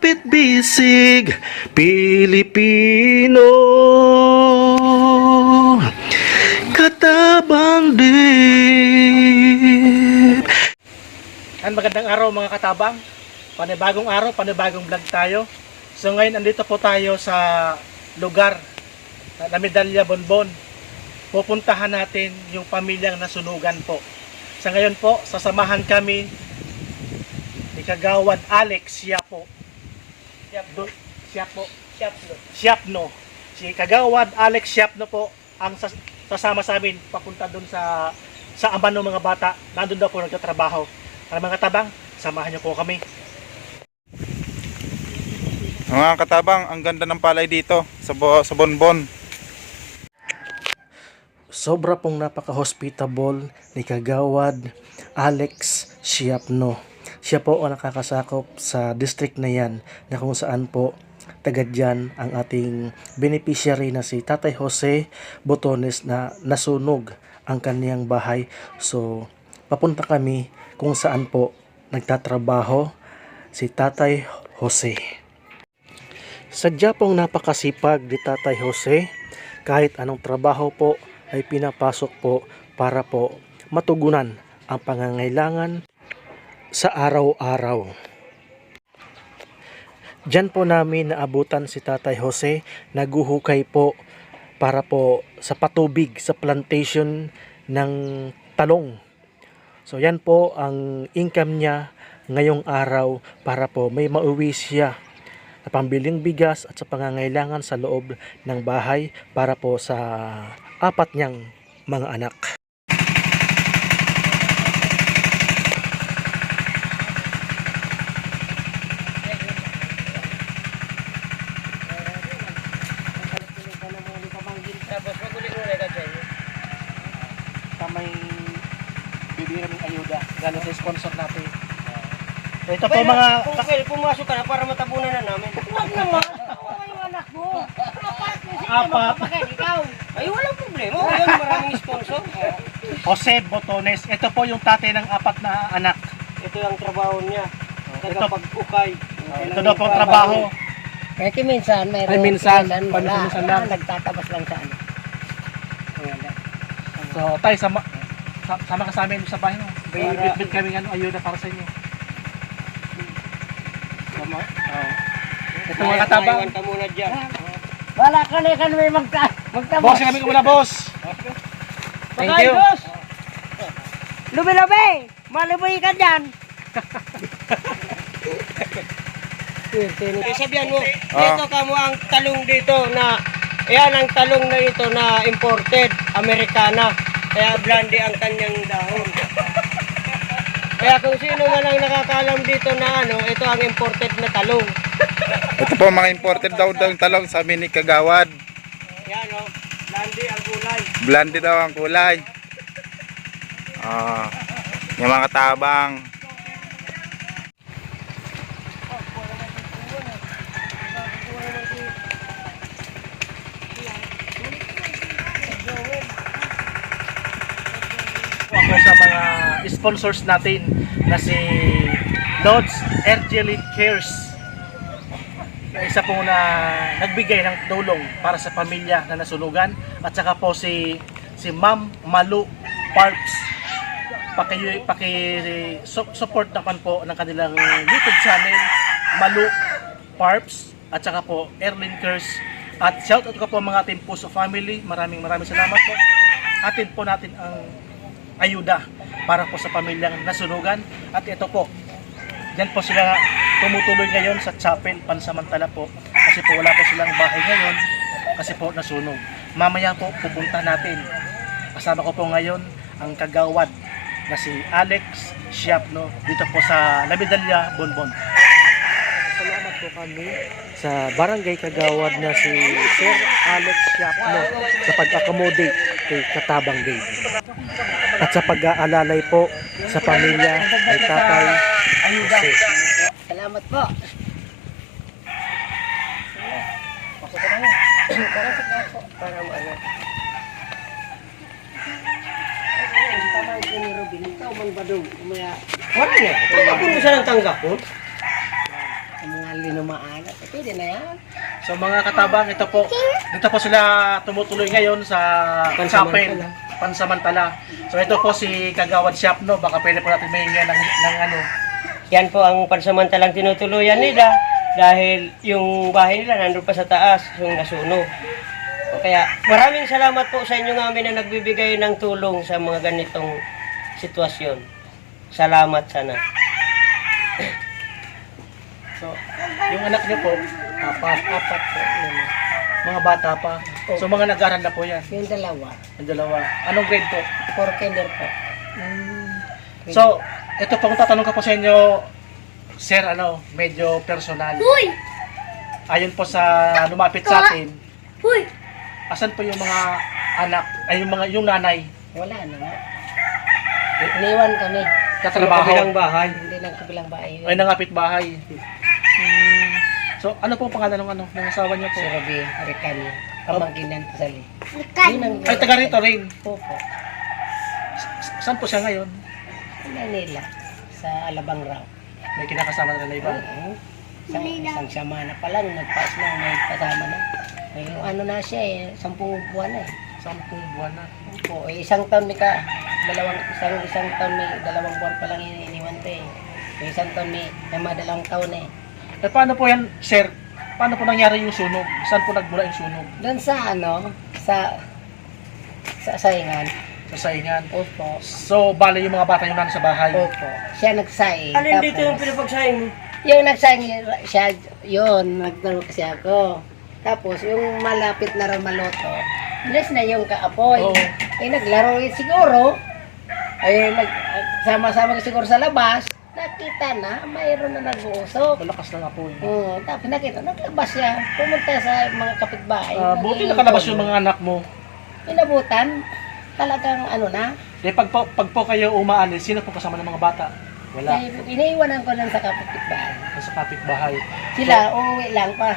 Kapit bisig Pilipino Katabang dip Ang magandang araw mga katabang. Panibagong araw, panibagong vlog tayo. So ngayon andito po tayo sa lugar na Medalya Bonbon. Pupuntahan natin yung pamilyang nasunugan po. Sa ngayon po, sasamahan kami ni Kagawad Alex Siapo. Siapo. Siapo. Siapno. Siapno. Si Kagawad Alex Siapno po ang sas- sasama sa amin papunta doon sa sa ama ng mga bata. Nandun daw po nagtatrabaho. Para mga tabang, samahan niyo po kami. Mga katabang, ang ganda ng palay dito sa, bo- sa Bonbon. Sobra pong napaka-hospitable ni Kagawad Alex Siapno. Siya po ang nakakasakop sa district na yan na kung saan po taga dyan ang ating beneficiary na si Tatay Jose Botones na nasunog ang kaniyang bahay. So, papunta kami kung saan po nagtatrabaho si Tatay Jose. Sadya pong napakasipag ni Tatay Jose kahit anong trabaho po ay pinapasok po para po matugunan ang pangangailangan sa araw-araw. Diyan po namin naabutan si Tatay Jose, naguhukay po para po sa patubig sa plantation ng talong. So yan po ang income niya ngayong araw para po may mauwi siya na pambiling bigas at sa pangangailangan sa loob ng bahay para po sa apat niyang mga anak. Sa may bibigyan ng ayuda. Galing sa sponsor natin. Ito po mga... Kung pwede pumasok ka na para matabunan na namin. Huwag naman. Ako yung anak mo. Apat. Kasi Apat. ikaw. Ay, walang problema. Yan, maraming sponsor. Jose Botones. Ito po yung tatay ng apat na anak. Ito ang trabaho niya. Ito, Tagapag-ukay. ito daw po ang trabaho. Kaya minsan, mayroon. Ay, minsan, wala. paminsan-minsan lang. Nagtatabas lang sa ano. So, tay, sama, sa- sama ka sa amin sa bahay mo. May Para- bitbit kami ano, ayuda para sa inyo. Sama. Oh. Ito mga katabang. Maiwan ka muna dyan. Wala ka na kan may magta magtabas. Boss, kami muna, boss. Thank you. Lubi-lubi! Maluboy ka dyan! Eh, sabihan mo, Ah. dito ka mo ang talong dito na, yan ang talong na ito na imported, Americana. Kaya blandi ang kanyang dahon. Kaya kung sino man ang nakakalam dito na ano, ito ang imported na talong. Ito po mga imported daw daw yung talong sabi ni Kagawad. Yan o, blandi ang gulay. Blondie daw ang kulay. Ah, yung mga katabang. ako sa mga sponsors natin na si Dodds Ergelit Cares. Na isa po na nagbigay ng tulong para sa pamilya na nasunugan. At saka po si si Ma'am Malu Parks. Paki, paki su- support naman po ng kanilang YouTube channel Malu Parps at saka po Erlin Cares. At shout out ko po mga ating Puso family. Maraming maraming salamat po. Atin po natin ang ayuda para po sa pamilyang nasunugan. At ito po, dyan po sila tumutuloy ngayon sa chapel pansamantala po kasi po wala po silang bahay ngayon kasi po nasunog. Mamaya po pupunta natin. Kasama ko po ngayon ang kagawad na si Alex Siapno dito po sa La Medalla, Bonbon. Salamat po kami. sa barangay Kagawad na si Sir Alex Siapno sa pag-accommodate kay Katabang Day. At sa pag-aalalay po sa pamilya ni Tatay Jose. Salamat po. Para maano. Ni Robin, ikaw man ba doon? Umaya, Wala na. Tanggapin mo siya ng tanggap mo. ang mga linumaan. Pwede na yan. So mga katabang, ito po, dito po sila tumutuloy ngayon sa Pansamantala. Pansamantala. So ito po si Kagawad Siapno, baka pwede po natin mahinga ng, ng ano, Yan po ang pansamantalang tinutuluyan nila dahil yung bahay nila nandun pa sa taas, yung nasunog. O kaya maraming salamat po sa inyo namin na nagbibigay ng tulong sa mga ganitong sitwasyon. Salamat sana. So, yung anak niyo po, apat, apat po, yun, mga bata pa. So, mga nag-aaral na po yan, Yung dalawa. ang dalawa. Anong grade po? For kinder po. So, ito po, kung tatanong ka po sa inyo, sir, ano, medyo personal. Ayon po sa lumapit sa atin, asan po yung mga anak, ay yung mga, yung nanay, Wala na nga. Iniwan kami. katrabaho, Kabilang bahay. Hindi lang kabilang bahay. ay nangapit bahay. So, ano po ang pangalan ng ano, ng asawa niyo po? Si Robin, Aricani. Pamangkinan ko sa. Yun ang Ay, taga rito rin. po po. S- Saan po siya ngayon? Manila. Sa Alabang Raw. May kinakasama na na iba? Oo. Isang, isang samana pa lang, nagpass na, may kasama na. May ano na siya eh, sampung buwan na eh. Sampung buwan na. Po, eh, isang taon may ka, dalawang, isang, isang taon may dalawang buwan pa lang ini- iniwan to eh. Yung isang taon may, may mga dalawang taon eh. Eh, paano po yan, sir? Paano po nangyari yung sunog? Saan po nagmula yung sunog? Doon sa ano, sa, sa saingan. Sa saingan. Opo. So, bale yung mga bata yung nasa bahay. Opo. Siya nagsaing. Alin dito yung Tapos, pinapagsahin mo? yung nagsaing siya, yun, nagtanong kasi ako. Tapos, yung malapit na rin maloto, alis na yung kaapoy. Oo. Eh, naglaro yun siguro. Ay, nag, sama-sama siguro sa labas. Nakita na, mayroon na nag-uusok. Malakas na nga po yun. Oo, tapos nakita, naglabas siya. Pumunta sa mga kapitbahay. Ah, buti Nag-inom nakalabas yung mga anak mo. Inabutan, talagang ano na. Eh, pag, po, pag po kayo umaalis, sino po kasama ng mga bata? Wala. Kaya iniiwanan ko lang sa kapitbahay. Nasa kapitbahay. Sila, uuwi lang pa.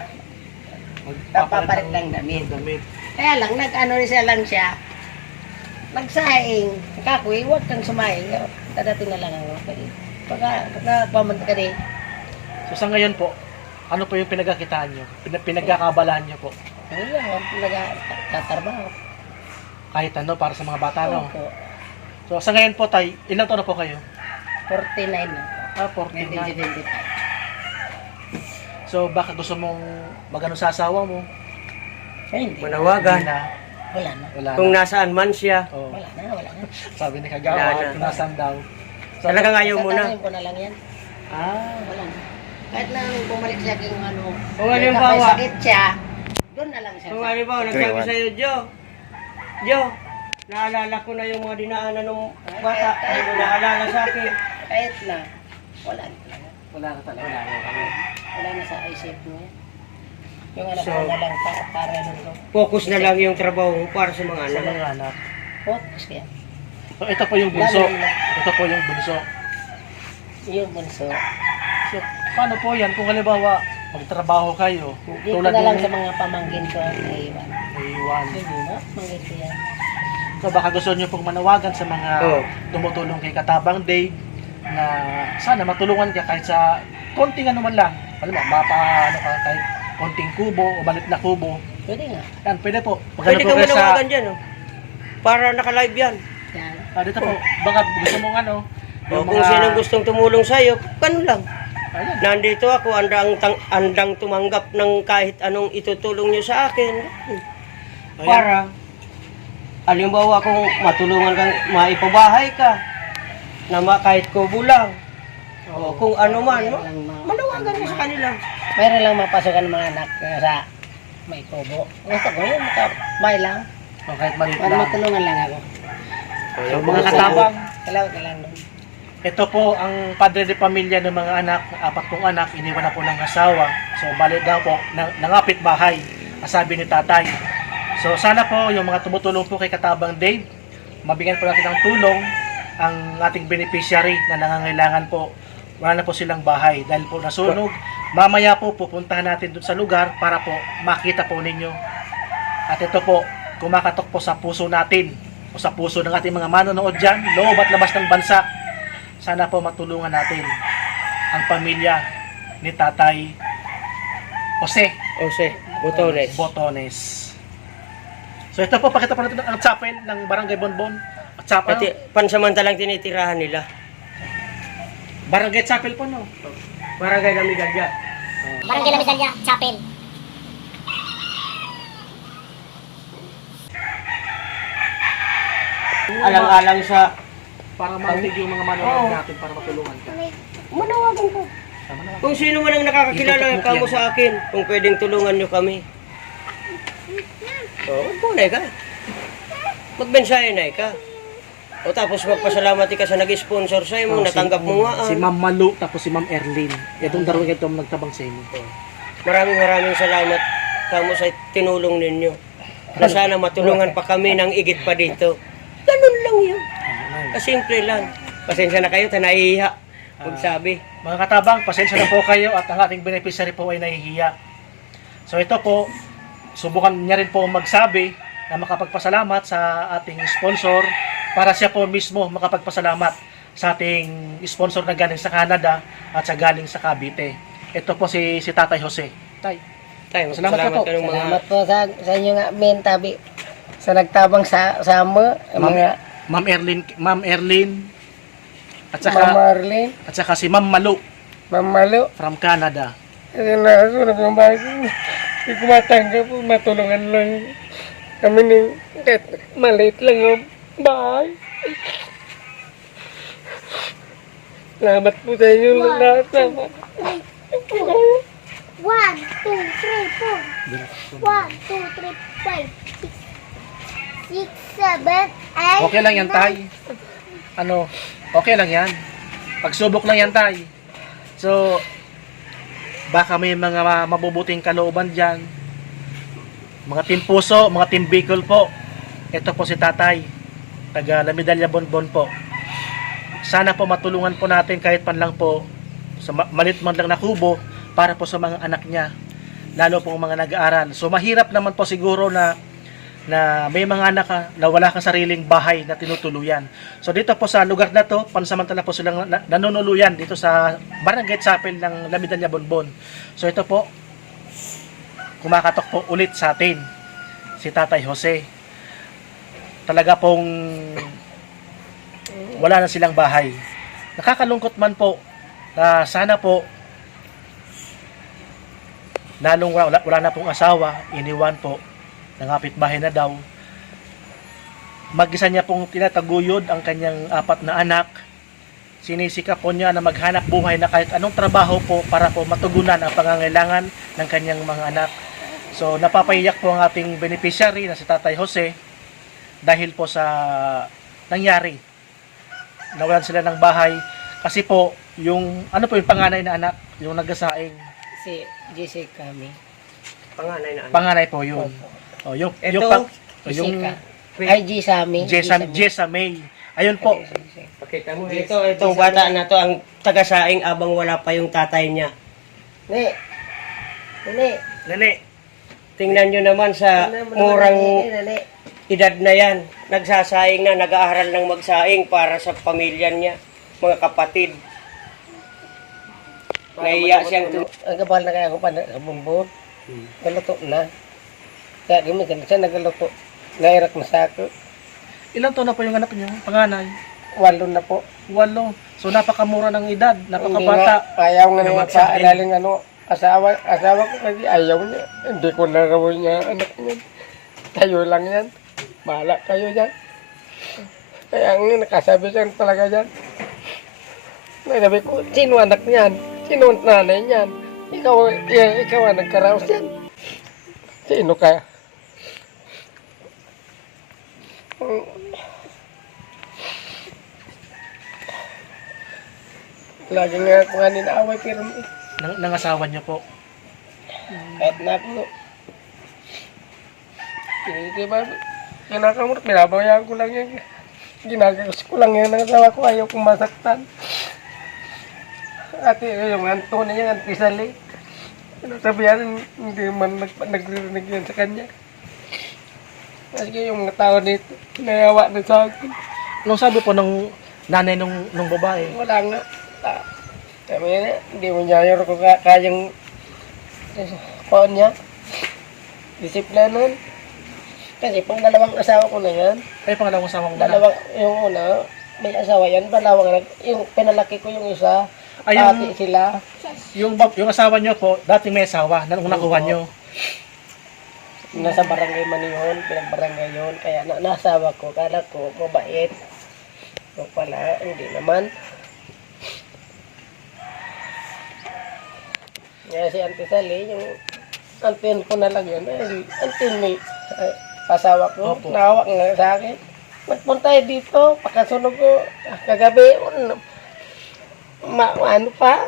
Magpapalit Papalit ng- lang damit. damit. Kaya lang, nag-ano rin siya lang siya. Nagsaing. Kakoy, huwag kang sumaing. Dadating na lang ako. Pagka, pagka pamanta ka rin. So, sa ngayon po, ano po yung pinagkakitaan nyo? Pina- Pinagkakabalaan nyo po? Ano yan, nagtatrabaho. Kahit ano, para sa mga bata, no? Opo. So, sa ngayon po, tay, ilang taon na po kayo? 49 na. Ah, 49. 1975. So, baka gusto mong magano sa asawa mo? Ay, hindi. Manawagan. Hindi na. Wala na. Wala Kung na. nasaan man siya. Oh, Wala na, wala na. sabi ni Wala Kagawa, na. tunasan daw. So, Talagang ayaw mo na. Tatangin ko na lang yan. ah, Wala na. Kahit na nung bumalik siya kung ano, Kung may halimbawa- sakit siya, doon na lang siya. Kung ano ba, nagsabi sa'yo, Jo, Jo, naalala ko na yung mga dinaanan ng bata. Ay, mo naalala sa akin. Kahit na, wala na talaga. wala na talaga. Wala na. Ano. Wala na sa isip mo yan. Yung anak So- ko na lang para, para lang ko. Focus na lang yung trabaho mo para sa mga Sa anak. mga anak. Focus kaya. So, ito po yung bunso. Ito po yung bunso. Yung bunso. So, paano po yan? Kung halimbawa, magtrabaho kayo, Dito tulad na lang yung sa mga pamangkin ko ang naiwan. naiwan. Hindi na, mangkin ko yan. So baka gusto niyo pong manawagan sa mga Oo. tumutulong kay Katabang Dave na sana matulungan ka kahit sa konting ano man lang. Alam mo, mapa ano ka kahit konting kubo o balit na kubo. Pwede nga. Yan, pwede po. Magano Pwede po kang kayo sa... manawagan dyan, oh. Para naka-live yan. Ah, dito po, baka gusto mong ano, O, kung sino gustong tumulong sa'yo, ganun lang. Ayun. Nandito ako, andang, tang, andang tumanggap ng kahit anong itutulong nyo sa akin. Ayan. Para, alimbawa kung matulungan kang maipabahay ka, na ma- kahit kubo lang, o kung ano man, ma- manawagan mo sa kanila. Mayroon lang mapasukan ng mga anak na sa may kubo. Gusto ko yun, may lang. O, kahit maliit Para lang. matulungan lang ako. So, mga katabang, Kailangan ka lang nun. ito po ang padre de pamilya ng mga anak, apat pong anak, iniwan na po ng asawa. So, bali daw po, nang, nangapit bahay, sabi ni tatay. So, sana po yung mga tumutulong po kay Katabang Dave, mabigyan po natin ng tulong ang ating beneficiary na nangangailangan po. Wala na po silang bahay dahil po nasunog. Mamaya po pupuntahan natin dun sa lugar para po makita po ninyo. At ito po, kumakatok po sa puso natin o sa puso ng ating mga manonood dyan, loob at labas ng bansa. Sana po matulungan natin ang pamilya ni Tatay Jose Jose, Botones. Botones. So ito po, pakita po natin ang chapel ng Barangay Bonbon. At chapel, Pati pansamantalang tinitirahan nila. Barangay Chapel po no. Barangay Lamigagya. Barangay La Medalla, Chapel. Alang-alang sa Para matig yung mga manonood natin para matulungan ka. Manawagan ko. Tama na. Kung sino man ang nakakakilala Itutok mo sa akin, kung pwedeng tulungan nyo kami. So, magpunay ka. Magbensahe na ka. O tapos magpasalamat ka sa nag-sponsor sa Oh, mo, si- natanggap mo nga. ah. Si Ma'am Malu, tapos si Ma'am Erlin. Itong daro ito ang nagtabang sa inyo. Maraming maraming salamat kamo sa tinulong ninyo. Na sana matulungan pa kami ng igit pa dito. Ganun lang yun. Kasimple lang. Pasensya na kayo, tanahiya. Magsabi. Mga katabang, pasensya na po kayo at ang ating beneficiary po ay nahihiya. So ito po, subukan niya rin po magsabi na makapagpasalamat sa ating sponsor para siya po mismo makapagpasalamat sa ating sponsor na galing sa Canada at sa galing sa Cavite. Ito po si si Tatay Jose. Tay, Tayo, Salamat salamat, po. ka ng mga... Salamat po sa, sa inyo nga, men, tabi. Sa nagtabang sa, sa mo, ang Ma'am, mga Ma'am Erlin, Ma'am Erlin at Ma'am saka Marlene, at saka si Ma'am Malu Ma'am Malo. from Canada. Kasi nasunog yung bahay ko. Hindi ko matanggap matulungan lang kami ni kahit maliit lang ang bahay. Salamat po sa inyo lahat. Salamat. One, two, three, four. One, two, three, five, six, six, seven, eight. Okay lang yan, Tay. Ano, okay lang yan. Pagsubok lang yan, Tay. So, baka may mga ma- mabubuting kalooban dyan. Mga Team Puso, mga Team Bicol po. Ito po si Tatay. Taga La Medalla Bonbon po. Sana po matulungan po natin kahit pan lang po sa ma- malit man lang na kubo para po sa mga anak niya. Lalo po ang mga nag-aaral. So mahirap naman po siguro na na may mga anak ka na wala kang sariling bahay na tinutuluyan. So dito po sa lugar na to, pansamantala po silang na- nanunuluyan dito sa Barangay Chapel ng La Medalla Bonbon. So ito po, kumakatok po ulit sa atin si Tatay Jose. Talaga pong wala na silang bahay. Nakakalungkot man po na sana po lalong wala, wala na pong asawa, iniwan po nangapit bahay na daw. Mag-isa niya pong tinataguyod ang kanyang apat na anak. Sinisikap po niya na maghanap buhay na kahit anong trabaho po para po matugunan ang pangangailangan ng kanyang mga anak. So napapaiyak po ang ating beneficiary na si Tatay Jose dahil po sa nangyari. Nawalan sila ng bahay kasi po yung ano po yung panganay na anak, yung nagasaing Si JC kami. Panganay na anak. panganay po yun. Oh, yung Ito, yung pang, oh, yung. Ay, G sa amin. Jessa, Jessa May. Ayun po. Pakita mo. Ito, itong bata na to ang tagasaing abang wala pa yung tatay niya. Ne. Ne. Nene, Tingnan nyo naman sa murang Ne. edad na yan. Nagsasaing na, nag-aaral ng magsaing para sa pamilya niya, mga kapatid. Nahiya siyang tu- Ang kapal na kaya ko pa na bumbon. Galuto na. Kaya gumi ka siya nagaluto. Nairak na sa ako. ilang taon na po yung anak niyo? Panganay? Walo na po. Walo. So napakamura ng edad, Hindi napakabata. nga, ayaw nga Na niya magsaing. paalaling ano. Asawa, asawa ko kasi ayaw niya. Hindi ko na raw niya anak niya. Kayo lang yan. Bahala kayo dyan. Kaya nga nakasabi siya talaga dyan. Sabi ko, sino anak niyan? Sino nanay niyan? Ikaw, eh, ikaw ang nagkaraos yan. Sino ka? Lagi nga ako nga ninaaway pero eh, Nang, nangasawa niyo po. kahit na ako. Eh, di ba, kinakamot, binabayan ko lang yan. Ginagawas ko lang yan ng asawa ko, ayaw kong masaktan. Ate, yung anto na yan, antisali. Ano sabihan, hindi man nag, nagririnig yan sa kanya. Kasi yung mga tao dito, nayawa na sa akin. Nung sabi po ng nanay nung, nung babae, Wala nga. Ah, Sabi niya, hindi mo niya yun ko ka- kayang paon niya. Disiplinon. Kasi pang dalawang asawa ko na yan, ay pangalawang asawang wala. dalawang, yung una, may asawa yan, dalawang, nag- yung pinalaki ko yung isa, Ay, yung- sila. Yung, bab- yung asawa niyo po, dati may asawa, nung nakuha niyo. Nasa barangay man yun, pinagbarangay yun, kaya na, nasawa ko, kala ko, mabait. So pala, hindi naman. Kaya si Auntie Sally, yung antin ko na lang yun, eh, antin ni pasawa ko, Opo. nawak nga sa akin. Magpunta dito, pagkasunog ko, ah, kagabi, un- ma, ano pa,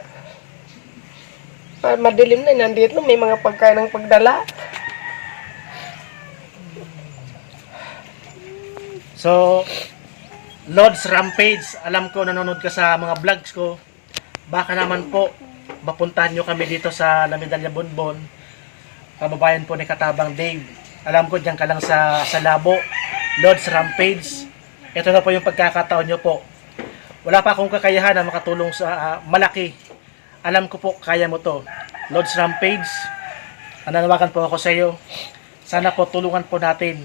Ma- madilim na, nandito, may mga pagkain ng pagdala. So, Lord's Rampage, alam ko nanonood ka sa mga vlogs ko. Baka naman po, mapuntahan nyo kami dito sa La Medalla Bonbon. Kababayan po ni Katabang Dave. Alam ko diyan ka lang sa, sa labo. Lord's Rampage. Ito na po yung pagkakataon nyo po. Wala pa akong kakayahan na makatulong sa ah, malaki. Alam ko po, kaya mo to. Lord's Rampage, nananawagan po ako sa iyo. Sana po tulungan po natin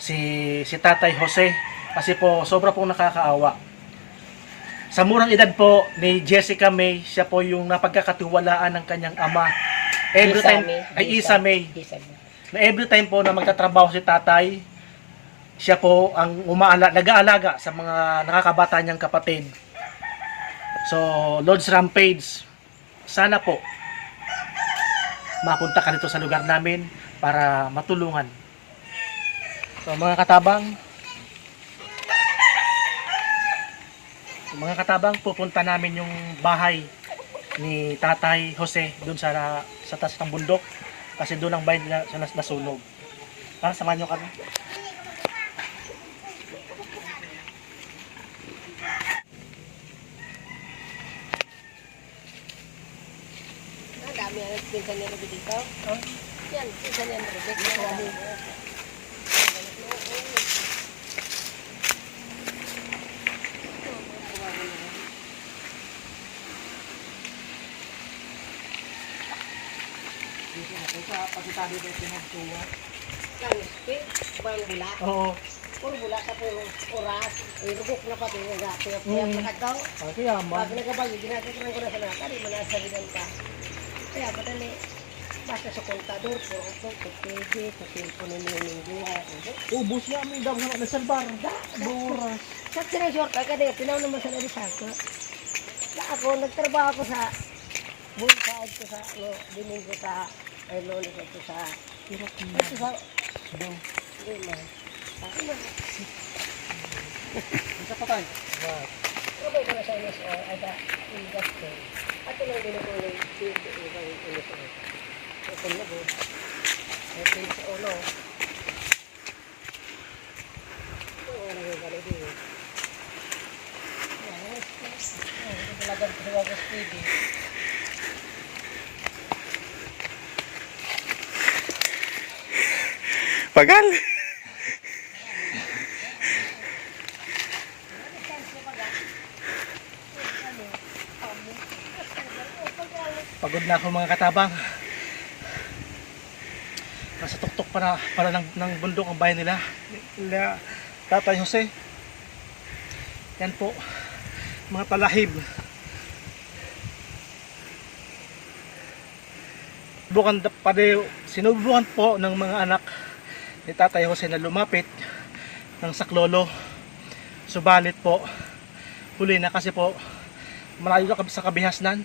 si si Tatay Jose kasi po sobra pong nakakaawa. Sa murang edad po ni Jessica May, siya po yung napagkakatiwalaan ng kanyang ama. Every Isa time May. ay Isa May. Isa Na every time po na magtatrabaho si Tatay, siya po ang umaala, nag-aalaga sa mga nakakabata niyang kapatid. So, Lord's Rampage, sana po mapunta ka dito sa lugar namin para matulungan. So, mga katabang, mga katabang, pupunta namin yung bahay ni Tatay Jose doon sa sa taas ng bundok kasi doon ang bahay nila nas- nasunog. Tara, samahan nyo kami. Ang dami ang pinsan niya Ruby dito. Yan, pinsan niya Ruby. Yan, speak, bang bula. Oo. Puro bula sa puro oras. Eh, rubok na pati yung gato. Kaya Mm. pakataw. Ah, kaya man. Pag nagabagi, ginagawa ko na sa nata, di ka. Kaya madali. Basta sa kontador, puro sa TV, sa cellphone ninyo yung buhay. Ubus niya aming daw na salbar. Buras. Sa tinashort, kaya kaya tinaw naman sa narisako. Na ako, nagtrabaho ako sa bunsad ko sa, ano, dinig ko sa, ay, lolo ko sa, ito sa, hindi man. Ako na. Isa pa tayo. Okay ko na sa inas, o, igas ko. At ito lang din yung tube, ibang inas ko. Ito na po. Ito yung sa ulo. Ito, yung galing din. Ito talagang tuwa ko Pagal! Pagod na ako mga katabang. Nasa tuktok pa na pala ng, ng bundok ang bahay nila. Nila Tatay Jose. Yan po. Mga talahib. Bukan pade sinubukan po ng mga anak ni Tatay Jose na lumapit ng saklolo. Subalit po huli na kasi po malayo na sa kabihasnan.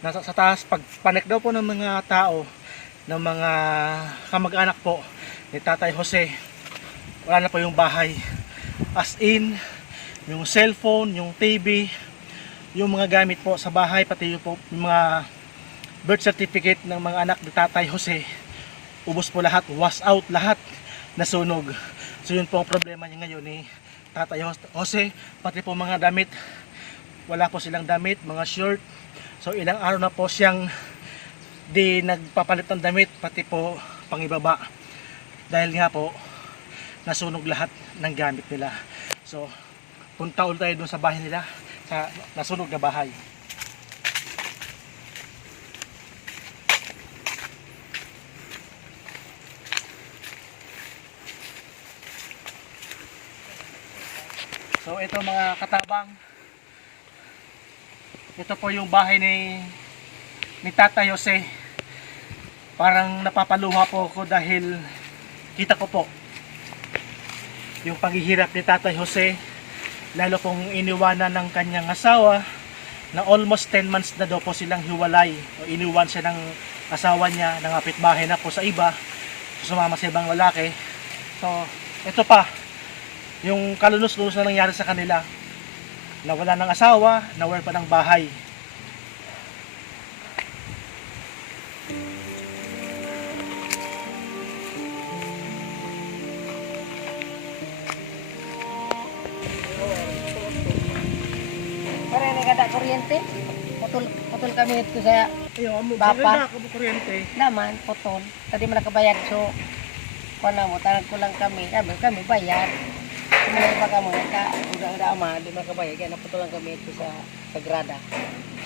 Nasa sa taas pagpanik daw po ng mga tao ng mga kamag-anak po ni Tatay Jose wala na po yung bahay. As in yung cellphone, yung TV yung mga gamit po sa bahay, pati yung, po, yung mga birth certificate ng mga anak ni Tatay Jose, ubos po lahat, wash out lahat, nasunog. So yun po ang problema niya ngayon ni Tatay Jose, pati po mga damit, wala po silang damit, mga shirt. So ilang araw na po siyang di nagpapalit ng damit, pati po pangibaba. Dahil nga po, nasunog lahat ng gamit nila. So, punta ulit tayo doon sa bahay nila, sa nasunog na bahay. So ito mga katabang, ito po yung bahay ni ni Tata Jose. Parang napapaluha po ako dahil kita ko po yung paghihirap ni Tata Jose. Lalo pong iniwanan ng kanyang asawa na almost 10 months na daw po silang hiwalay. O iniwan siya ng asawa niya ng kapitbahay na po sa iba. Sumama sa ibang lalaki. So ito pa yung kalunos-lunos na nangyari sa kanila nawala ng asawa nawala pa ng bahay Para na kada kuryente. Putol, putol kami ito sa Ayaw, mo, Bapa. ako kuryente. naman, putol. Tadi man nakabayad so kuana mo, tanag ko lang kami. Kami, kami bayad. Kung pa kamo, ka, uda-uda ama, di makabayad. Kaya naputulan kami ito sa Sagrada.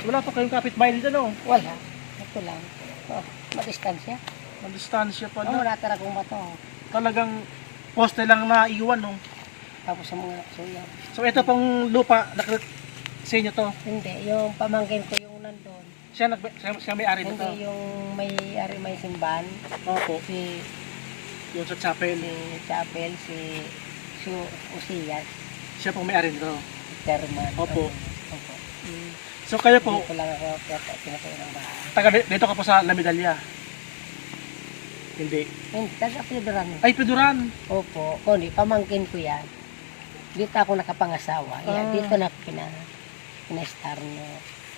Wala pa kayong kapitbahay dito, no? Wala. Ito lang. Oh, madistansya. Madistansya pa Ano na. na tara kung bato. Talagang poste lang na iwan, no? Tapos sa mga suya. So ito pong lupa, nak- sa inyo to. Hindi, yung pamangkin ko yung nandun. Siya, nag, siya, siya may-ari nito. Hindi yung may ari may simban. Opo, Si yung sa chapel. si Chapel, si Su Usiyas, Siya pong may-ari nito. Terman. Opo. Opo. So kayo po, Dito lang ako ng bahay. taga dito ka po sa La Medalla. Hindi. Hindi, taga Pidoran. Ay, Piduran. Opo, kundi pamangkin ko yan. Dito ako nakapangasawa. Yan, Ah. dito na pina, pina-star no,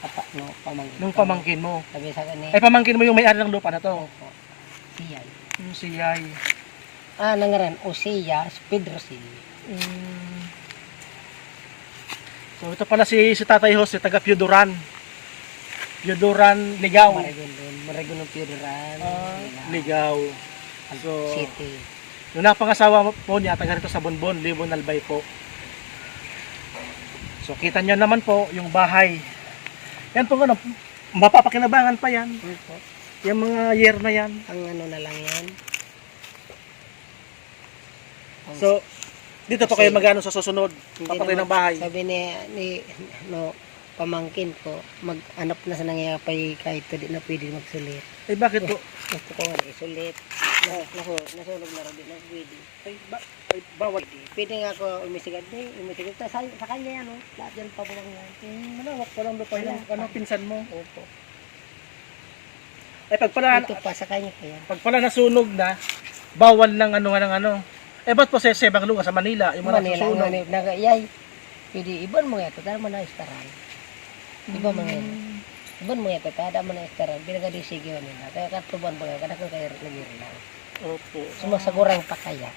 papa, no, pamangkin. Nung ko. pamangkin mo. Sabi sa kanya, Ay, pamangkin mo yung may-ari ng lupa na to. opo, siyan. Yung si Yay. Ah, nangaran, Usiyas, Pedro Silva. Mm. So ito pala si, si Tatay Jose, taga Piduran. Piduran, Ligaw. Maragondon, Maragondon Pidoran. Ah, Ligaw. So, City. Yung napangasawa po niya, taga rito sa Bonbon, Libon Albay po. So kita nyo naman po yung bahay. Yan po ano, mapapakinabangan pa yan. Yung mga year na yan. Ang ano na lang yan. So, dito po kayo magano sa susunod. Papatay ng bahay. Sabi ni, ni no, pamangkin ko, mag-anap na sa nangyayapay kahit di na pwede magsulit. Eh bakit po? Gusto ko nga isulit. Na, naku, nasunog na rin, na pwede. Ay, ba- ay, bawal. Pwede nga ako umisigad eh, umisigad. Sa, sa kanya yan, oh. lahat yan pa bulang yan. Hmm, malawak pa lang lupa yung ano, pinsan mo. Opo. Ay, pag pala, Ito pa, sa kanya pa yan. pag pala nasunog na, bawal ng ano, ng ano. Eh, ba't po sa Sebang Lugar sa Manila, yung mga Manila, nasusunog? nga nagayay. Pwede, iban mo nga ito, dahil mo na istaran. Iba mo nga ito. Iban mo nga ito, kada mo na istaran, pinagadisigyo nila. Kaya katuban mo nga, kada ko kayo lagi lang. Opo. Sumasagurang pa kaya.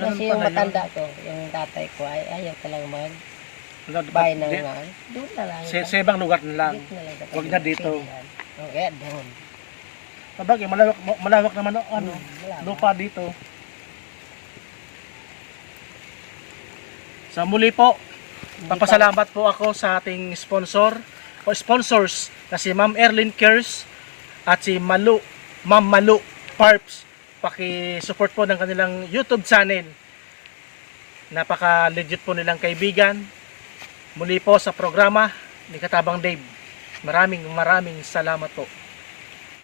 Ganun Kasi yung matanda ko, yung tatay ko, ay ayaw talagang mag Ganun- bahay ng nga. Doon na lang. Sa sebang lugar na lang. Lang. sa Huwag na dito. Sinihan. O, kaya doon. Sabagay, malawak, malawak naman ano, ba? lupa dito. Sa muli po, papasalamat po ako sa ating sponsor o sponsors na si Ma'am Erlyn Kers at si Malu, Ma'am Malu Parps. Paki-support po ng kanilang YouTube channel. Napaka-legit po nilang kaibigan. Muli po sa programa ni Katabang Dave. Maraming maraming salamat po.